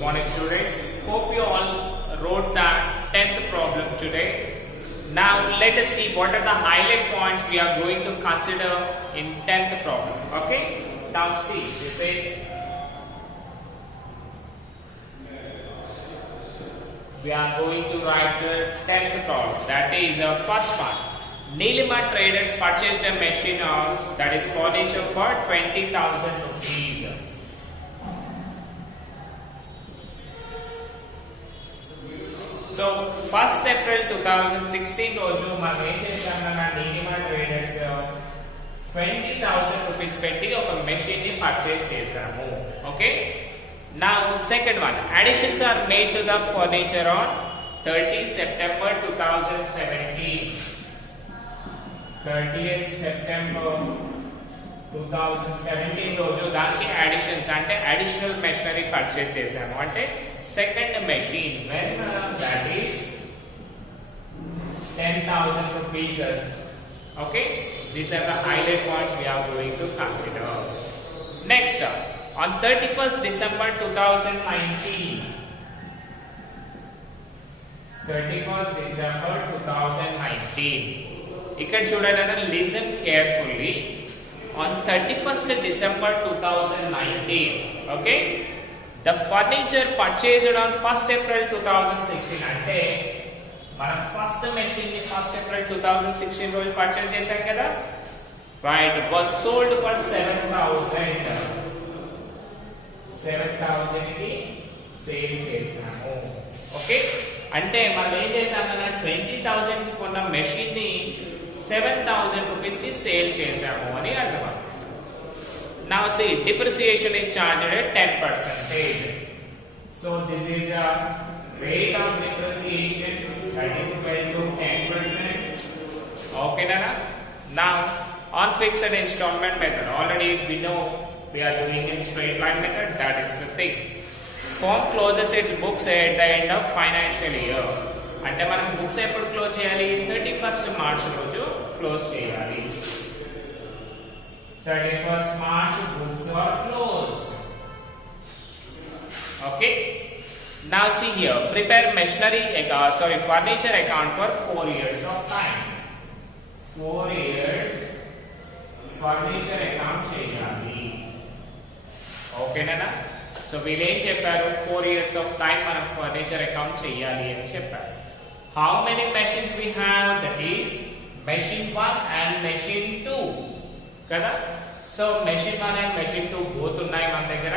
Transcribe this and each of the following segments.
morning students. Hope you all wrote the 10th problem today. Now let us see what are the highlight points we are going to consider in 10th problem. Okay. Now see, this is we are going to write the 10th problem. That is first one. Nilima traders purchased a machine of that is furniture for 20,000 rupees. So 1st April 2016 రోజు మనం ఏం చేశామన్నా నీలిమా ట్రేడర్స్ 20,000 రూపీస్ పెట్టి ఒక మెషిన్ ని పర్చేస్ చేశాము. Okay. Now second one, additions are made to the furniture on 30 September 2017. 30th September 2017 రోజు దానికి అడిషన్స్ అంటే అడిషనల్ మెషినరీ పర్చేస్ చేశాము. అంటే second machine when that is 10,000 rupees. Okay, these are the highlight points we are going to consider. Next, on 31st December 2019, 31st December 2019, ఇక్కడ చూడండి, listen carefully. On 31st December 2019, okay, the furniture purchased on 1st April 2016. అంటే మనం first machine ని 1st April 2016 రోజు పర్చేస్ చేశాం కదా, right, was sold for 7,000. 7,000 కి సేల్ చేశాము. ఓకే. అంటే మనం ఏం చేశామన్నా 20,000 కి కొన్న మెషిన్ ని 7,000 rupees కి సేల్ చేశాము అని అర్థం. Now see, depreciation is charged at 10%. So this is a rate of depreciation that is equal to 10%. Okay, Nana? Now on fixed installment method, already we know we are doing in straight line method. That is the thing. Firm closes its books at the end of financial year. అంటే మనం బుక్స్ ఎప్పుడు క్లోజ్ చేయాలి? 31st March రోజు క్లోజ్ చేయాలి. 31st March books are closed. Okay. Now see here, prepare furniture account for 4 years of time. 4 years furniture account చేయాలి. ఓకే నానా? సో వీళ్ళు ఏం చెప్పారు? 4 years of time మనం furniture account చేయాలి అని చెప్పారు. How many machines we have? That is machine 1 and machine 2. కదా? సో machine 1 and machine 2 both ఉన్నాయి మన దగ్గర.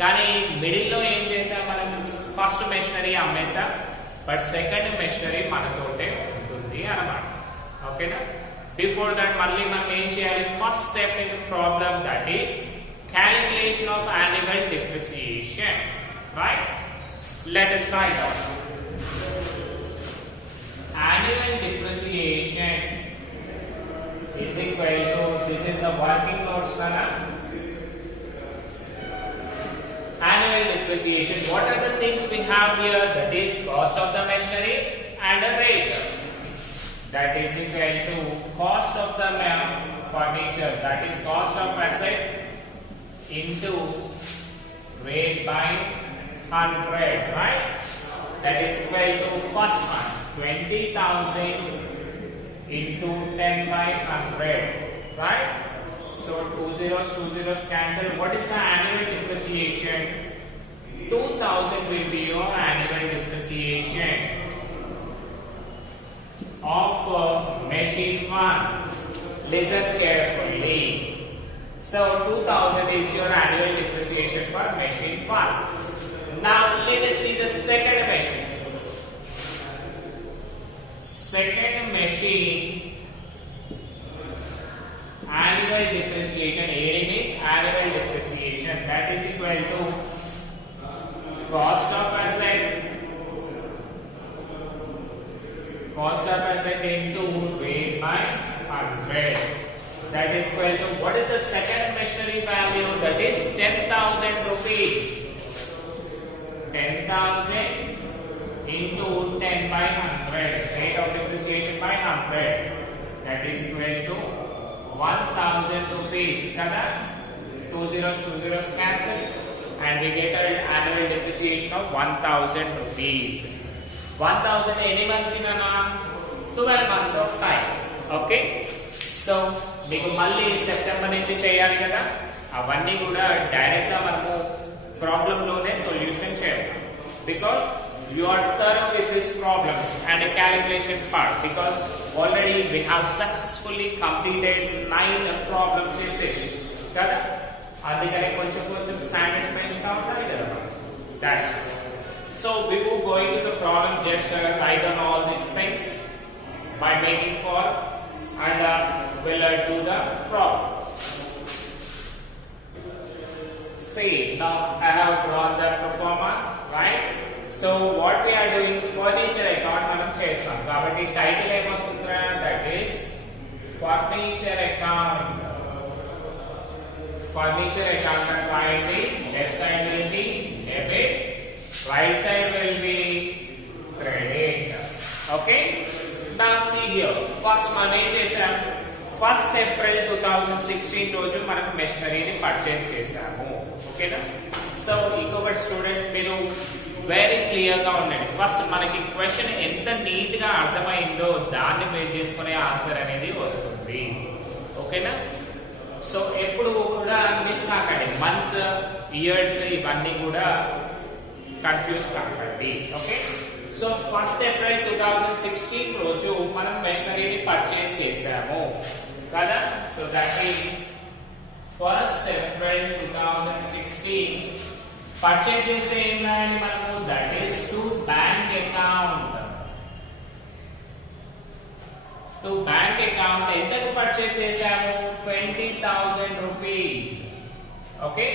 కానీ మిడిల్ లో ఏం చేసాం మనం? ఫస్ట్ మెషినరీ అమ్మేసాం, బట్ సెకండ్ మెషినరీ మనతోటే ఉంటుంది అన్నమాట. ఓకేనా? బిఫోర్ దట్ మళ్ళీ మనం ఏం చేయాలి? First step in problem, that is calculation of annual depreciation. Right? Let us find out. Annual depreciation is equal to, this is a working notes nana. Annual depreciation, what are the things we have here? That is cost of the machinery and a rate. That is equal to cost of the furniture, that is cost of asset into rate by 100, right? That is equal to first one, 20,000 into 10 by 100, right? So 2 zeros cancel. What is the annual depreciation? 2,000 will be your annual depreciation of machine 1. Listen carefully. So 2,000 is your annual depreciation for machine 1. Now let us see the second machine. Second machine annual depreciation. AD means annual depreciation. That is equal to cost of asset into rate by 100. That is equal to, what is the second machinery value? That is 10,000 rupees. 10,000 into 10 by 100. Rate of depreciation by 100. That is equal to 1,000 rupees. Kada? 2 zeros cancel. and we get an annual depreciation of 1000 rupees. 1000 any months kinana 12 months of time. Okay, so మీకు మళ్ళీ సెప్టెంబర్ నుంచి చేయాలి కదా, అవన్నీ కూడా డైరెక్ట్ గా మనము ప్రాబ్లం లోనే సొల్యూషన్ చేయాలి. Because you are thorough with these problems and a calculation part, because already we have successfully completed 9 problems in this kada. అందుకని కొంచెం స్టాండర్డ్స్ పెంచుతా ఉంటాయి కదా. That's it. So before going to the problem, just write down all these things by making pause, and we'll do the problem. See, now I have drawn the performer, right? So what we are doing, furniture account మనం చేస్తాం కాబట్టి టైటిల్ ఏమొస్తుందా, that is furniture account. Furniture account and రాయండి. Left side will be debit, right side will be credit. Okay, now see here, first మనం ఏం చేసాం, 1st April 2016 రోజు మనం మెషినరీని పర్చేజ్ చేసాము. ఓకేనా? సో ఇంకొకటి స్టూడెంట్స్, మీరు వెరీ క్లియర్ గా ఉండండి. ఫస్ట్ మనకి క్వశ్చన్ ఎంత నీట్ గా అర్థమైందో దాన్ని బేస్ చేసుకునే ఆన్సర్ అనేది వస్తుంది. ఓకేనా? సో ఎప్పుడు కూడా మిస్ కాకండి, మంత్స్ ఇయర్స్ ఇవన్నీ కూడా కన్ఫ్యూజ్ కాకండి. ఓకే, సో 1st April 2016 రోజు మనం మెషినరీని పర్చేస్ చేసాము కదా. So that is 1st April 2016 పర్చేస్ చేస్తే ఏం రాయాలి మనము, that is to bank account. To bank account ఎంతకు పర్చేస్ చేసాము, 20,000 rupees. Okay,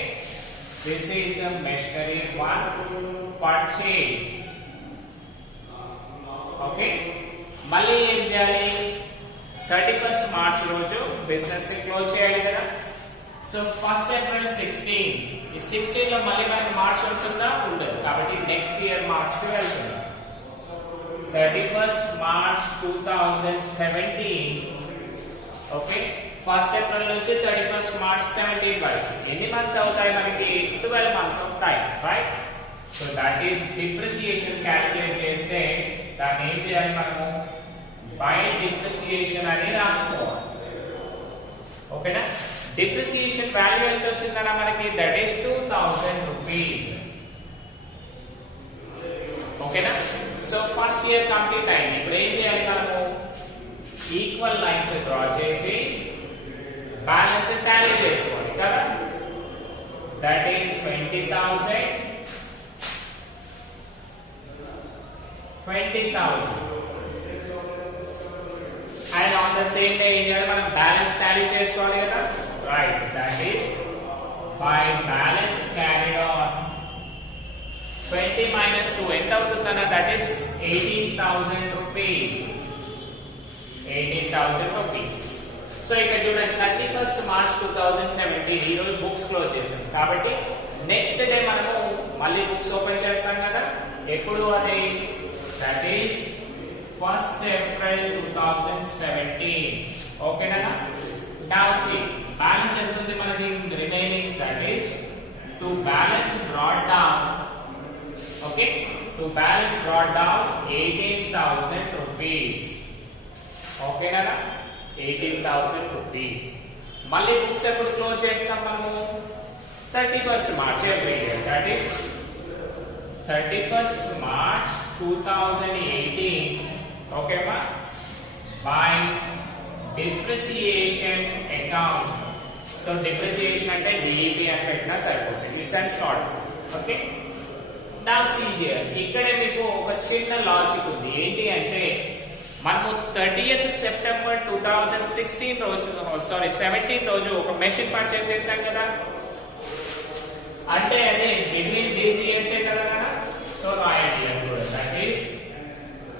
this is a machinery 1 purchase. Okay, మళ్ళీ ఏం చేయాలి, 31st March రోజు బిజినెస్ ని క్లోజ్ చేయాలి కదా. సో 1st April 16, ఈ 16 లో మళ్ళీ మనకి మార్చ్ ఉంటుందా, ఉండదు. కాబట్టి నెక్స్ట్ ఇయర్ మార్చ్ కి వెళ్తుంది. 31st March 2017. Okay, 1st April నుంచి 31st March 17 వరకు ఎన్ని మంత్స్ అవుతాయి మనకి, 12 months of time, right? So that is depreciation calculate చేస్తే దాన్ని ఏం చేయాలి మనము, బై డిప్రిసియేషన్ అని రాసుకోవాలి. ఓకేనా? డిప్రిసియేషన్ వాల్యూ ఎంత వచ్చిందన్న మనకి, దట్ ఈస్ 2000 rupees. ఓకేనా? సో ఫస్ట్ ఇయర్ కంప్లీట్ అయింది. ఇప్పుడు ఏం చేయాలి మనము, ఈక్వల్ లైన్స్ డ్రా చేసి బ్యాలెన్స్ టాలీ చేసుకోవాలి కదా. That is 20,000 and on the same day ఏం చేయాలి మనం, బ్యాలెన్స్ టాలీ చేసుకోవాలి కదా. Right, that is by balance carried on 20 minus 2 ఎంత అవుతుందన్న, that is 18,000 rupees. 18,000 rupees. So ఇక్కడ చూడండి, 31st March 2017 ఈ రోజు బుక్స్ క్లోజ్ చేసాం కాబట్టి నెక్స్ట్ డే మనము మళ్ళీ బుక్స్ ఓపెన్ చేస్తాం కదా. ఎప్పుడు అది, దట్ ఈస్ 1st April 2017. ఓకేనా? నౌ సీ బ్యాలెన్స్ ఎంత ఉంది మనకి remaining, that is to balance brought down. Okay, to balance brought down 18,000 rupees. ఓకేనా? 18,000 rupees. మళ్ళీ బుక్స్ ఎప్పుడు క్లోజ్ చేస్తాం మనము, 31st March every year. That is 31st March 2018. Okay ma, by depreciation account. So depreciation అంటే DEP అని పెట్టినా సరిపోతుంది. It's a short. Okay. Now see here, ఇక్కడే మీకు ఒక చిన్న లాజిక్ ఉంది. ఏంటి అంటే మనము 30th September 2016 రోజు 17 రోజు ఒక మెషిన్ పర్చేస్ చేశాం కదా. అంటే అది బిట్వీన్ DCS కదా. సో రాయండి అప్పుడు, that is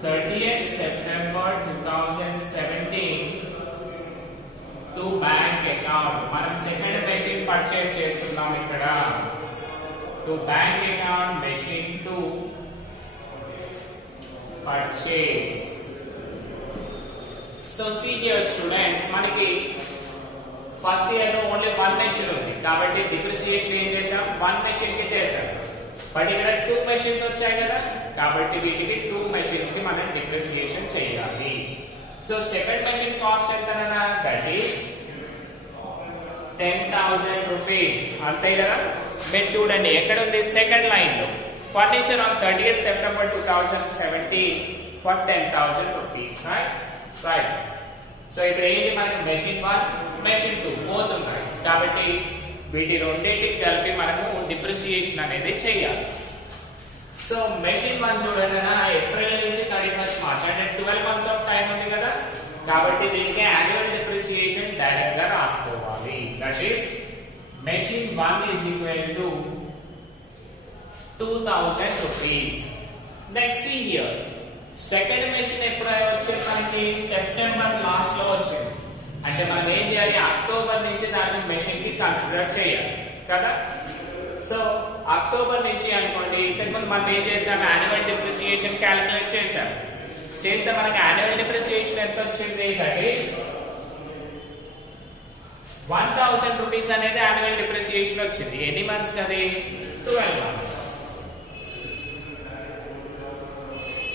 30th September 2017 to bank account. మనం సెకండ్ మెషిన్ పర్చేస్ చేస్తున్నాం ఇక్కడ. To bank account machine to purchase. So see here students, మనకి ఫస్ట్ ఇయర్ లో ఓన్లీ 1 మెషిన్ ఉంది కాబట్టి డిప్రిసియేషన్ ఏం చేసాం 1 మెషిన్ కి చేసాం. బట్ ఇక్కడ 2 మెషిన్స్ వచ్చాయి కదా కాబట్టి వీటికి 2 మెషిన్స్ కి మనం డిప్రిసియేషన్ చేయాలి. సో సెకండ్ మెషిన్ కాస్ట్ ఎంతనా, దట్ ఈస్ 10,000 రూపీస్. అంతే కదా. మీరు చూడండి ఎక్కడ ఉంది, సెకండ్ లైన్ లో furniture on 30th September 2017 for 10,000 rupees, right. సో ఇప్పుడు ఏంటి మనకి మెషిన్ 1 మెషిన్ 2 బోత్ ఉన్నాయి కాబట్టి వీటి రెండింటికి కలిపి మనము డిప్రిసియేషన్ అనేది చేయాలి. సో మెషిన్ 1 చూడండి ఏప్రిల్ నుంచి 31st March అంటే 12 months ఆఫ్ టైం ఉంది కదా కాబట్టి దీనికి యాన్యువల్ డిప్రిసియేషన్ డైరెక్ట్ గా రాసుకోవాలి. That is machine 1 is equal to 2,000 rupees. Next see here second machine ఎప్పుడు వచ్చిందంటే సెప్టెంబర్ లాస్ట్ లో వచ్చింది. అంటే మనం ఏం చేయాలి, అక్టోబర్ నుంచి దాన్ని మెషిన్ కి కన్సిడర్ చేయాలి కదా. సో అక్టోబర్ నుంచి అనుకోండి, ఇంతకుముందు మనం ఏం చేసాం, యాన్యువల్ డిప్రిసియేషన్ క్యాలిక్యులేట్ చేసాం. చేస్తే మనకి యాన్యువల్ డిప్రిసియేషన్ ఎంత వచ్చింది, దట్ ఈస్ 1,000 రూపీస్ అనేది యాన్యువల్ డిప్రిసియేషన్ వచ్చింది. ఎన్ని మంత్స్ కది, 12 months.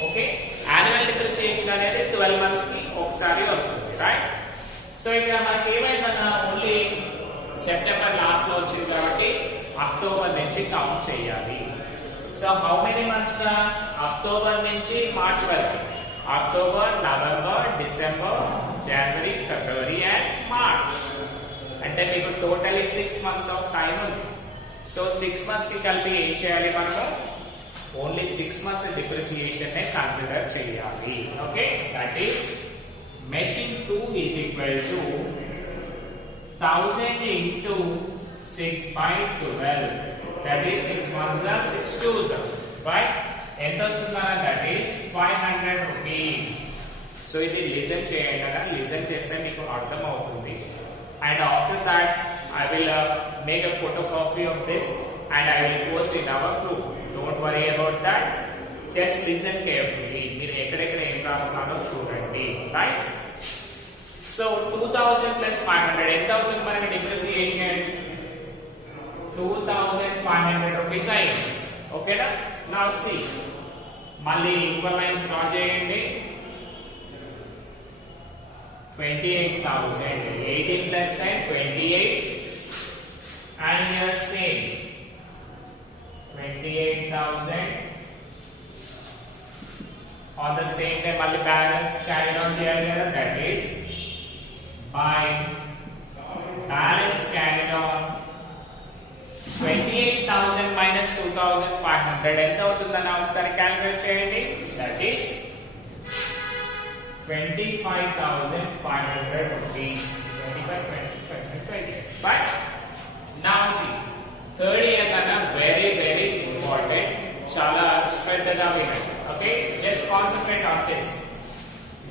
ఓకే, యాన్యువల్ డిప్రిసియేషన్ అనేది 12 months కి ఒకసారి వస్తుంది, రైట్. సో ఇక్కడ మనకి ఏమైందన్నా ఓన్లీ సెప్టెంబర్ లాస్ట్ లో వచ్చింది కాబట్టి అక్టోబర్ నుంచి కౌంట్ చేయాలి. So how many months, October నుంచి మార్చ్ వరకు, October, November, December, January, February and March. అంటే మీకు టోటలీ 6 months ఆఫ్ టైం ఉంది. సో 6 months కి కలిపి ఏం చేయాలి, మనము ఓన్లీ 6 months డిప్రిసియేషన్ నే కన్సిడర్ చేయాలి. Okay, that is machine 2 is equal to 1000 into 6/12. That is 6 ones are 6 twos, right? ఎంత వస్తుందా, దట్ ఈస్ 500 rupees. సో ఇది లిసన్ చేయండి కదా, లిసన్ చేస్తే మీకు అర్థం అవుతుంది. And after that I will make a photocopy of this and I will post in our group. Don't worry about that. Just listen carefully. మీరు ఎక్కడెక్కడ ఏం రాస్తున్నారో చూడండి, రైట్. సో 2000 plus 500 ఎంత అవుతుంది మనకి డిప్రిసియేషన్, 2,500 rupees అయింది. ఓకేనా. నౌ సీ మళ్ళీ ఈక్వల్ లైన్స్ డ్రా చేయండి. 28,000, 18 plus 10 28 and here same 28,000 on the same day మళ్ళీ balance carried on చేయాలి కదా, that is by balance carried on 28,000 minus 2,500 ఎంత అవుతుందని ఒకసారి క్యాలిక్యులేట్ చేయండి, that is 25,500 rupees. 25, 26, 27, 28. But now see, third year kana very important. Chala శ్రద్ధగా వినండి. Okay, just concentrate on this.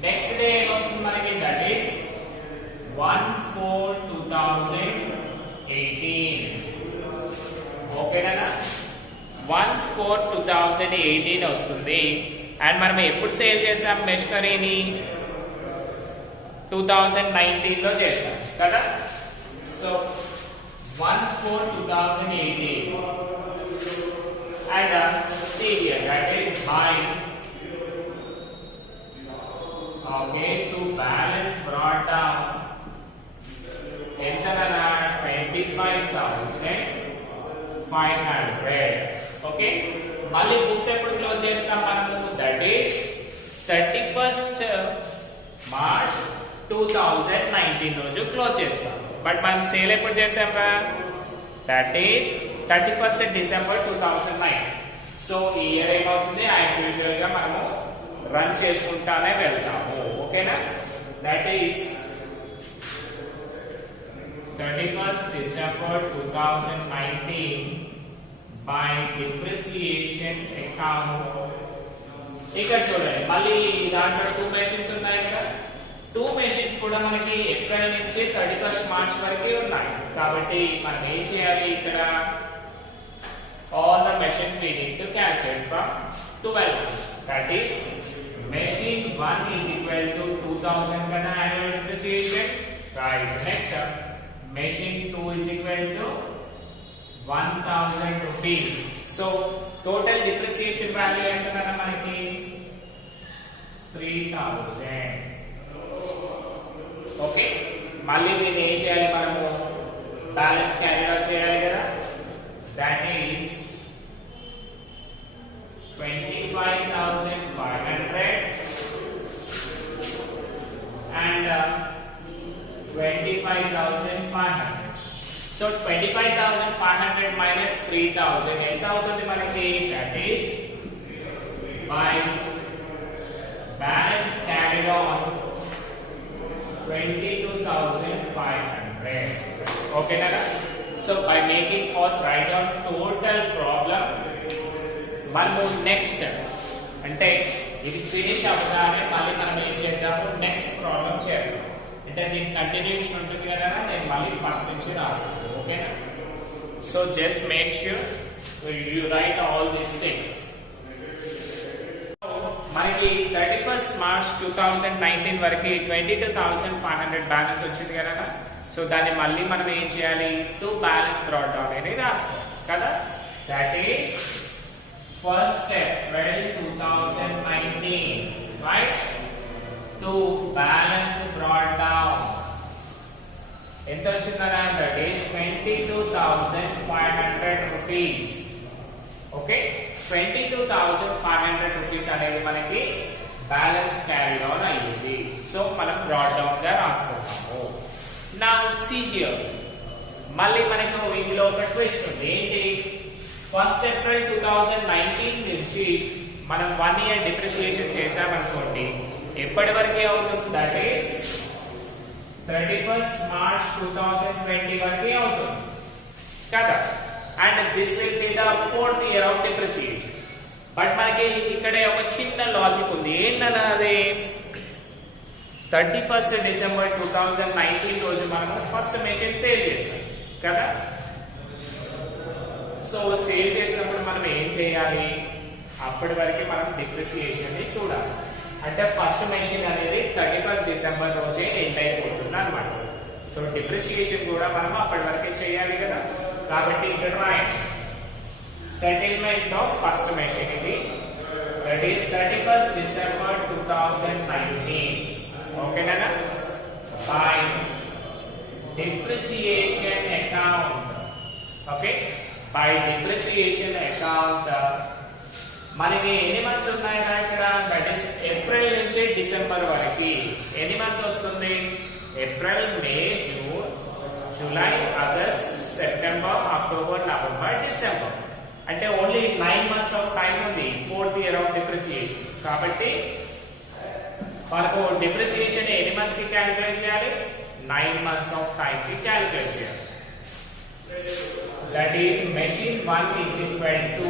Next day వస్తుంది మనకి, that is 1/4/2018. Okay na, 1/4/2018 వస్తుంది. అండ్ మనం ఎప్పుడు సేల్ చేసాం మెషినరీని, 2019 లో చేసాం కదా. సో 1/4/2018 and see here, that is by okay to balance brought down ఎంతనా 25,500. ఓకే, మళ్ళీ బుక్స్ ఎప్పుడు క్లోజ్ చేస్తాం మనము, దట్ ఈస్ 31st March 2019 రోజు క్లోజ్ చేస్తాం. బట్ మనం సేల్ ఎప్పుడు చేసాంరా, that is 31st December 2009. So ఈ ఇయర్ ఏమవుతుంది, యాజ్ యూజువల్ గా మనము రన్ చేసుకుంటానే వెళ్తాము. ఓకేనా, that is 31st December 2019 by depreciation account. ఇక్కడ చూడండి మళ్ళీ దాంట్లో 2 మెషిన్స్ ఉన్నాయి కదా, 2 మెషిన్స్ కూడా మనకి ఏప్రిల్ నుంచి 31st March వరకు ఉన్నాయి. కాబట్టి మనం ఏం చేయాలి, ఇక్కడ all the machines we need to calculate from 12 months. That is machine 1 is equal to 2,000 kana annual depreciation, right. Next up machine 2 is equal to 1000 rupees. So total depreciation value ఎంత మనకి 3000. ఓకే, మళ్ళీ దీన్ని ఏం చేయాలి మనము, బ్యాలెన్స్ క్యారీ అవుట్ చేయాలి కదా. That is 25,500 and 25,500. So 25,500 minus 3,000 ఎంత అవుతుంది మనకి, that is by balance carried on 22,500. okay na. So by making first write down total problem, మనము నెక్స్ట్ అంటే ఇది ఫినిష్ అవ్వగానే మళ్ళీ మనం ఏం చేద్దాము, నెక్స్ట్ ప్రాబ్లం చేద్దాం. అంటే దీని కంటిన్యూషన్ ఉంటుంది కదా, నేను మళ్ళీ ఫస్ట్ నుంచి రాస్తాను. ఓకేనా. So just make sure you right all these things. మనకి 31st March 2019 వరకు 22,500 బ్యాలెన్స్ వచ్చింది కదా. సో దాన్ని మళ్ళీ మనం ఏం చేయాలి, టు బ్యాలెన్స్ బ్రాట్ డౌన్ అనేది రాసుకోవాలి కదా. That is first April 2019, right, to balance brought down ఎంత వచ్చిందనా, that is 22,500 rupees. ఓకే, 22,500 rupees అనేది మనకి బ్యాలెన్స్ క్యారీ ఆన్ అయ్యింది. సో మనం బ్రాట్ డౌన్ గా రాసుకుంటాము. నౌ సీ హియర్, మళ్ళీ మనకు ఇందులో ఒక ట్విస్ట్ ఉంది. ఏంటి, 1st April 2019 నుంచి మనం 1 year డిప్రిసియేషన్ చేసామనుకోండి, ఎప్పటి వరకే అవుతుంది, దట్ ఈస్ 31st March 2020 వరకే అవుతుంది కదా. And this will be the 4th year of depreciation. But మనకి ఇక్కడ ఒక చిన్న లాజిక్ ఉంది. ఏంటన్నది, 31st December 2019 రోజు మనము ఫస్ట్ మెషిన్ సేల్ చేస్తాం కదా. సో సేల్ చేసినప్పుడు మనం ఏం చేయాలి, అప్పటి వరకు మనం డిప్రిసియేషన్ ని చూడాలి. అంటే ఫస్ట్ మెషిన్ అనేది 31st December రోజే ఎండ్ అయిపోతుంది అన్నమాట. సో డిప్రిసియేషన్ కూడా మనం అప్పటి వరకే చేయాలి కదా. కాబట్టి ఇక్కడ రాయండి, సెటిల్మెంట్ ఆఫ్ ఫస్ట్ మెషిన్ ఇది, దట్ ఈస్ 31st December 2019. ఓకేనా. By depreciation account. Okay, by depreciation account మనకి ఎన్ని మంత్స్ ఉన్నాయా ఇక్కడ, దట్ ఈస్ ఏప్రిల్ నుంచి డిసెంబర్ వరకు ఎన్ని మంత్స్ వస్తుంది, April, May, June, July, August, September, October, November, December. అంటే ఓన్లీ 9 months ఆఫ్ టైం ఉంది 4th year ఆఫ్ డిప్రిసియేషన్. కాబట్టి మనకు డిప్రిసియేషన్ ఎన్ని మంత్స్ కి క్యాలిక్యులేట్ చేయాలి, 9 months ఆఫ్ టైం కి క్యాలిక్యులేట్ చేయాలి. That is machine 1 is equal to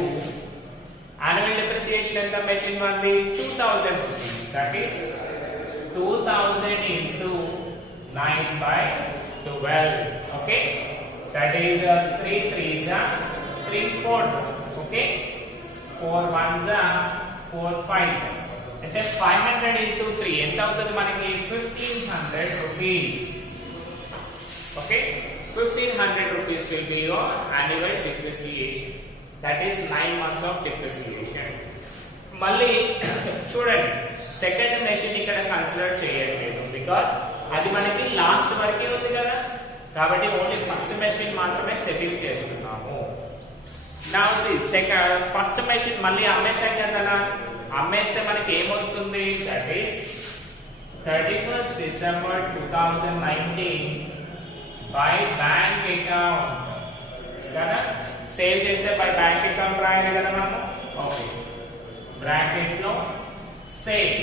annual depreciation ఎంత, మెషిన్ 1 ది 2,000 rupees. దట్ ఈస్ 2,000 into 9/12. ఓకే, దట్ ఈస్ 3 3s 3 4s. ఓకే, 4 1s 4 5s. అంటే 500 into 3 ఎంత అవుతుంది మనకి, 1,500 rupees. Okay, 1,500 rupees will be your annual depreciation. That is 9 months of depreciation. మళ్ళీ చూడండి, second machine ఇక్కడ కన్సిడర్ చేయట్లేదు బికాస్ అది మనకి లాస్ట్ వరకే ఉంది కదా. కాబట్టి ఓన్లీ ఫస్ట్ మెషిన్ మాత్రమే సెటిల్ చేస్తున్నాము. నౌ సీ ఫస్ట్ మెషిన్ మళ్ళీ అమ్మేసాం కదా. అమ్మేస్తే మనకి ఏమొస్తుంది, that is 31st December 2019 by bank account కదా. సేల్ చేస్తే బై బ్యాంక్ అకౌంట్ రాయాలి కదా మనము. ఓకే, బ్రాకెట్ లో సేల్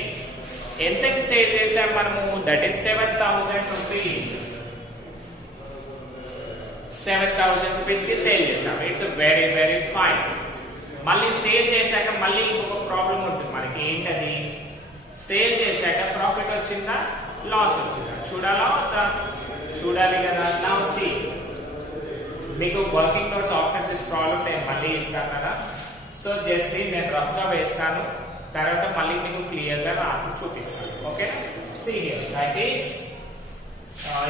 ఎంతకి సేల్ చేసాం మనము, దట్ ఈస్ 7,000 rupees. 7,000 rupees కి సేల్ చేసాం. It's very very fine. మళ్ళీ సేల్ చేశాక మళ్ళీ ఇంకొక ప్రాబ్లం ఉంటుంది మనకి. ఏంటది, సేల్ చేశాక ప్రాఫిట్ వచ్చిందా లాస్ వచ్చిందా చూడాలా, చూడాలి కదా. నౌ సీ, మీకు working notes after this problem నేను మళ్ళీ ఇస్తాను కదా. సో జస్ట్ నేను రఫ్ గా వేస్తాను, తర్వాత మళ్ళీ మీకు క్లియర్ గా రాసి చూపిస్తాను. Okay, see here, that is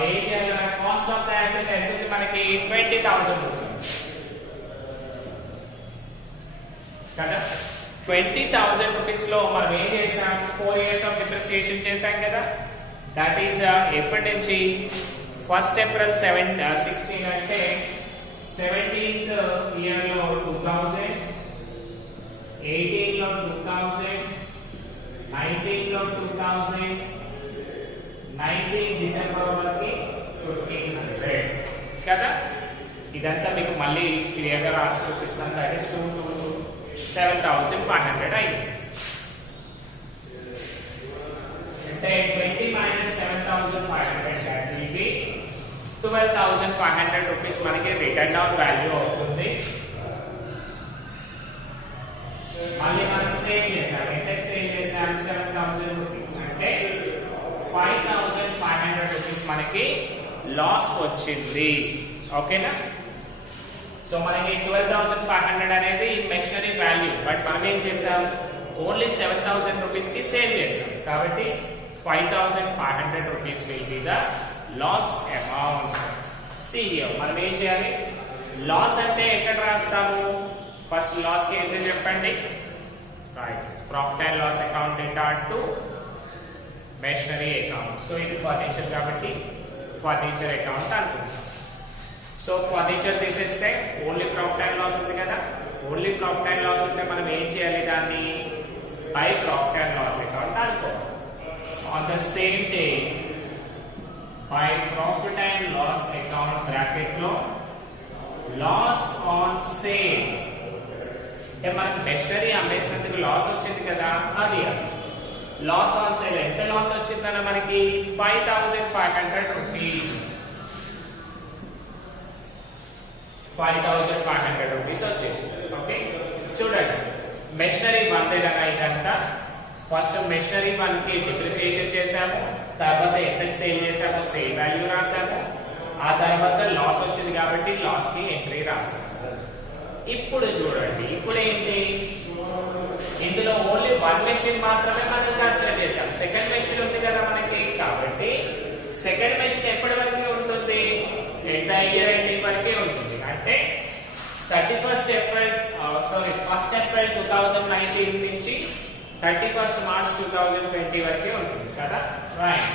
ఏం చేయాలి, కాస్ట్ ఆఫ్ ద అసెట్ ఎంత ఉంది మనకి 20,000 రూపీస్ కదా. 20,000 రూపీస్ లో మనం ఏం చేసాం, 4 years ఆఫ్ డిప్రిసియేషన్ చేసాం కదా. దట్ ఈస్ ఎప్పటి నుంచి, 1st April 16 అంటే 17th ఇయర్ లో 2000, 18 లో 2000, 19 లో 2000, 19 డిసెంబర్ వరకు 1500 కదా. ఇదంతా మీకు మళ్ళీ క్లియర్ గా రాసి చూపిస్తాను. దట్ ఈస్ 7,500 అయింది. అంటే 20 minus 7,500 that will be 12,500 రూపీస్ మనకి రిటర్న్ డౌన్ వాల్యూ అవుతుంది. మళ్ళీ మనం సేవ్ చేసాం, ఎంత సేవ్ చేసాం, 7,000 రూపీస్ అంటే 5,500 రూపీస్ మనకి లాస్ వచ్చింది. ఓకేనా. సో మనకి 12,500 అనేది మెషినరీ వాల్యూ, బట్ మనం ఏం చేసాం, ఓన్లీ 7,000 రూపీస్ కి సేవ్ చేసాం కాబట్టి 5,500 rupees will be the loss amount. See here, మనం ఏం చేయాలి, లాస్ అంటే ఎక్కడ రాస్తాము, ఫస్ట్ లాస్ కి ఏంటో చెప్పండి. Right, profit and loss account data to machinery account. So ఇది ఫర్నిచర్ కాబట్టి ఫర్నిచర్ అకౌంట్ అనుకుంటాం. సో ఫర్నిచర్ తీసేస్తే ఓన్లీ ప్రాఫిట్ అండ్ లాస్ ఉంది కదా. ఓన్లీ ప్రాఫిట్ అండ్ లాస్ ఉంటే మనం ఏం చేయాలి, దాన్ని by profit and loss account అనుకోవాలి. On the same day, by profit and loss account bracket లో loss on sale అంటే మనకి మెషినరీ అమ్మేసినందుకు లాస్ వచ్చింది కదా, అది లాస్ ఆన్ సేల్. ఎంత లాస్ వచ్చిందన్న మనకి 5,500 రూపీస్. 5,500 రూపీస్ వచ్చేసింది. ఓకే, చూడండి మెషినరీ 1 కదా ఇదంతా. ఫస్ట్ మెషినరీ 1 కి డిప్రిసియేషన్ చేసాము, తర్వాత ఎంత సేల్ చేసాము సేల్ వాల్యూ రాసాము, ఆ తర్వాత లాస్ వచ్చింది కాబట్టి లాస్ కి ఎంట్రీ రాసాము. ఇప్పుడు చూడండి, ఇప్పుడు ఏంటి, ఇందులో ఓన్లీ 1 మెషిన్ మాత్రమే మనం కన్సిడర్ చేసాం. సెకండ్ మెషిన్ ఉంది కదా మనకి, కాబట్టి సెకండ్ మెషిన్ ఎప్పటి వరకు ఉంటుంది, ఎంత ఇయర్ ఎండింగ్ వరకే ఉంటుంది. అంటే 1st April 2019 నుంచి 31st March 2020 వరకే ఉంటుంది కదా. Right,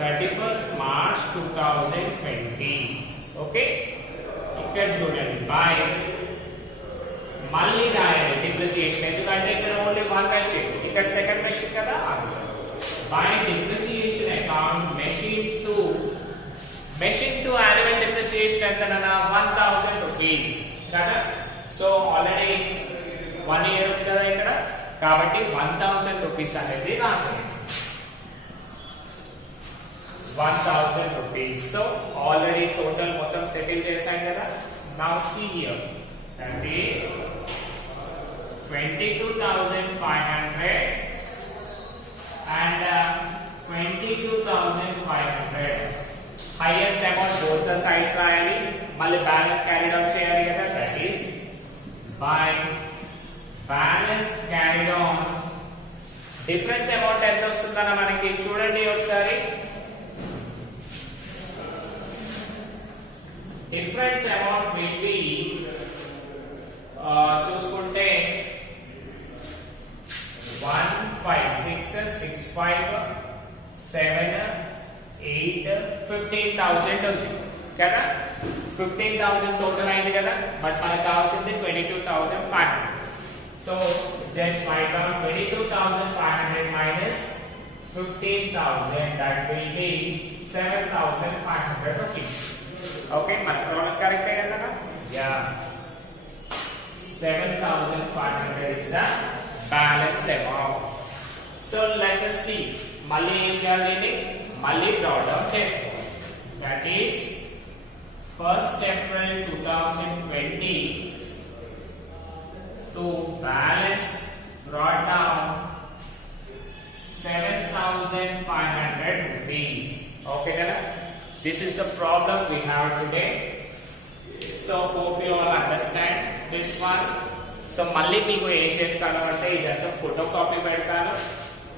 31st March 2020. ఓకే, ఇక్కడ చూడండి బై, మళ్ళీ రాయాలి డిప్రిసియేషన్, ఎందుకంటే ఇక్కడ ఓన్లీ 1 మెషిన్, ఇక్కడ సెకండ్ మెషిన్ కదా. By depreciation account machine to annual depreciation ఎంతనా 1,000 రూపీస్ కదా. సో ఆల్రెడీ 1 ఇయర్ ఉంది కదా ఇక్కడ, కాబట్టి 1,000 రూపీస్ అనేది రాసాను. 1,000 రూపీస్. సో ఆల్రెడీ టోటల్ మొత్తం సెటిల్ చేశాం కదా. Now see here, that is 22,500 and 22,500. Highest amount both the sides రాయాలి, మళ్ళీ బ్యాలెన్స్ క్యారీ డౌన్ చేయాలి కదా. That is by balance carried on. Difference amount ఎంత వస్తుందన్న మనకి చూడండి ఒకసారి. డిఫరెన్స్ అమౌంట్ విల్ బి చూసుకుంటే 1, 5, 6, 6, 5, 7, 8, 15,000 ఉంది కదా. 15,000 టోటల్ అయింది కదా, బట్ మనకు కావాల్సింది 22,500. So just write down 22,500 minus 15,000, that will be 7,500 rupees. Okay, my correct hai? Yeah, 7,500 is the balance amount. So let us see. Malli em cheyalini, malli draw down chesko. That is 1st April 2020 to balance brought down 7,500 rupees. Okay, Dada? This is the problem we have today. So hope you all understand this one. So మళ్ళీ మీకు ఏం చేస్తాను అంటే ఇదంతా photo copy పెడతాను,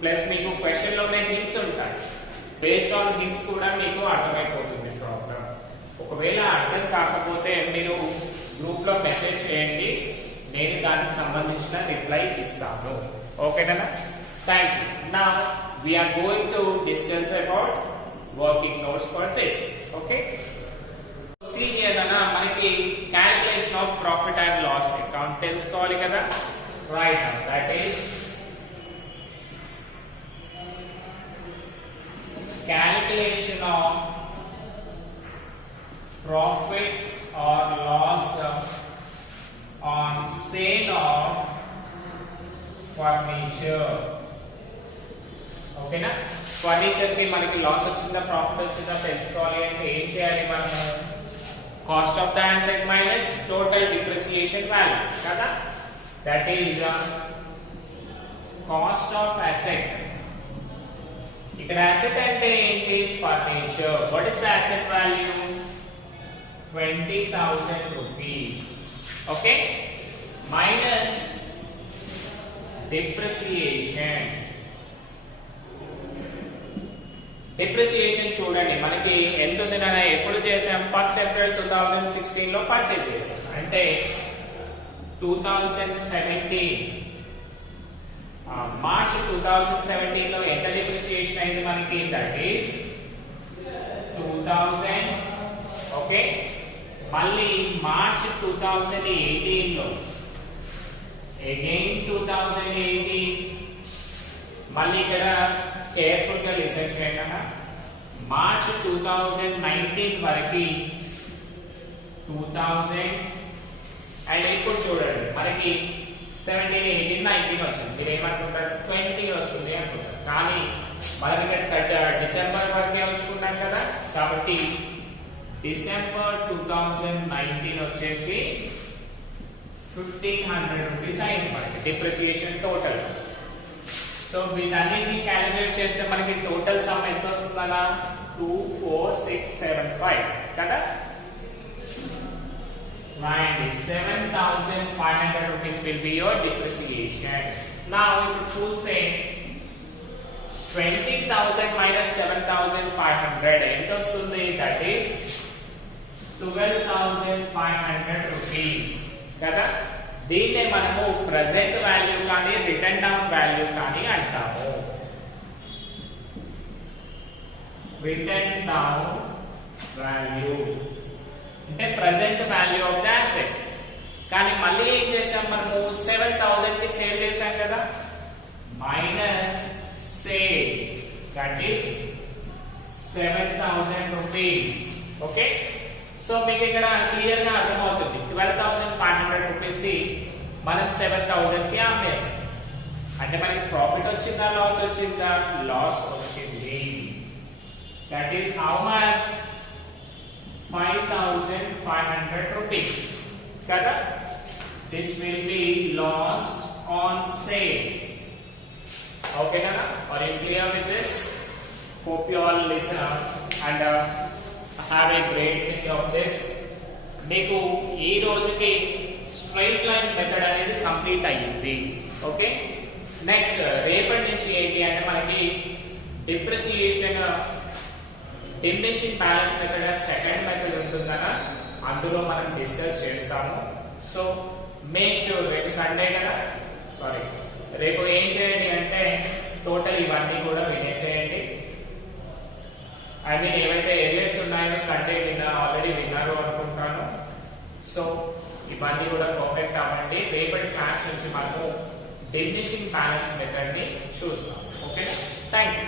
ప్లస్ మీకు క్వశ్చన్ లోనే హింట్స్ ఉంటాయి. బేస్డ్ ఆన్ హింట్స్ కూడా మీకు అర్థమైపోతుంది ప్రాబ్లం. ఒకవేళ అర్థం కాకపోతే మీరు గ్రూప్ లో మెసేజ్ చేయండి, నేను దానికి సంబంధించిన రిప్లై ఇస్తాను. ఓకేనా? Thank you. Now we are going to discuss about working notes for this. Okay? See here na manaki calculation of profit and loss account telusukovali kada. Right now that is calculation of profit or loss on sale of furniture. ఓకేనా? ఫర్నిచర్ కి మనకి లాస్ వచ్చిందా ప్రాఫిట్ వచ్చిందా తెలుసుకోవాలి అంటే ఏం చేయాలి మనము? Cost of the asset minus total depreciation value కదా. That is cost of asset. ఇక్కడ అసెట్ అంటే ఏంటి? Furniture. What is the asset value? 20,000 rupees. Okay, minus depreciation. Depreciation చూడండి మనకి ఎంత ఉంది నాన్న? ఎప్పుడు చేసాం? 1st April 2016 లో పర్చేజ్ చేసాం. అంటే 2017 మార్చ్ 2017 లో ఎంత డిప్రిసియేషన్ అయింది మనకి? That is 2000. ఓకే, మళ్ళీ మార్చ్ 2018 లో అగైన్ 2018. మళ్ళీ ఇక్కడ కేర్ఫుల్ గా లిసన్ చేయండి అన్న. మార్చ్ 2019 వరకు 2000 అండ్ ఇప్పుడు చూడండి మనకి 17, 18, 19 వచ్చింది. మీరు ఏమనుకుంటారు? 20 వస్తుంది అనుకుంటారు. కానీ మనకి ఇక్కడ డిసెంబర్ వరకే ఉంచుకున్నాం కదా. కాబట్టి డిసెంబర్ 2019 వచ్చేసి 1500 రూపీస్ అయింది మనకి డిప్రిసియేషన్ టోటల్. సో వీటన్నిటిని క్యాలిక్యులేట్ చేస్తే మనకి టోటల్ సమ్ ఎంత వస్తుందనా? 24675 కదా. Right, 7,500 rupees will be your depreciation. Now ఇప్పుడు చూస్తే 20,000 minus 7,500 ఎంత వస్తుంది? దట్ ఈస్ 12,500 rupees కదా. దీన్నే మనము ప్రెజెంట్ వాల్యూ కానీ రిటర్న్ డౌన్ వాల్యూ కానీ అంటాము. రిటర్న్ డౌన్ వాల్యూ అంటే present value of the asset. కానీ మళ్ళీ ఏం చేసాం మనము? 7,000 కి సేల్ చేసాం కదా. Minus sale that is 7,000 rupees. Okay, so మీకు ఇక్కడ క్లియర్ గా అర్థమవుతుంది. 12,500 రూపీస్ ది మనం 7,000 కి అమ్మేసాం. అంటే మనకి ప్రాఫిట్ వచ్చిందా లాస్ వచ్చిందా? లాస్ వచ్చింది. That is how much? 5,500 rupees కదా. This will be loss on sale. Okay కదా? Are you clear with this? Hope you all listen and have a great thing of this. మీకు ఈ రోజుకి స్ట్రైట్ లైన్ మెథడ్ అనేది complete అయ్యింది. Okay, next రేపటి నుంచి ఏంటి అంటే మనకి depreciation diminishing balance method and second method ఉంటుందన్న, అందులో మనం డిస్కస్ చేస్తాము. సో మేక్ ష్యూర్ రేపు సండే కదా, సారీ రేపు ఏం చేయండి అంటే టోటల్ ఇవన్నీ కూడా వినేసేయండి. ఐ మీన్ ఏవైతే ఏరియాస్ ఉన్నాయో సండే ఆల్రెడీ విన్నారు అనుకుంటాను. సో ఇవన్నీ కూడా పర్ఫెక్ట్ అవ్వండి. రేపటి క్లాస్ నుంచి మనము డిమినిషింగ్ బ్యాలెన్స్ మెథడ్ ని చూస్తాం. Okay, thank you.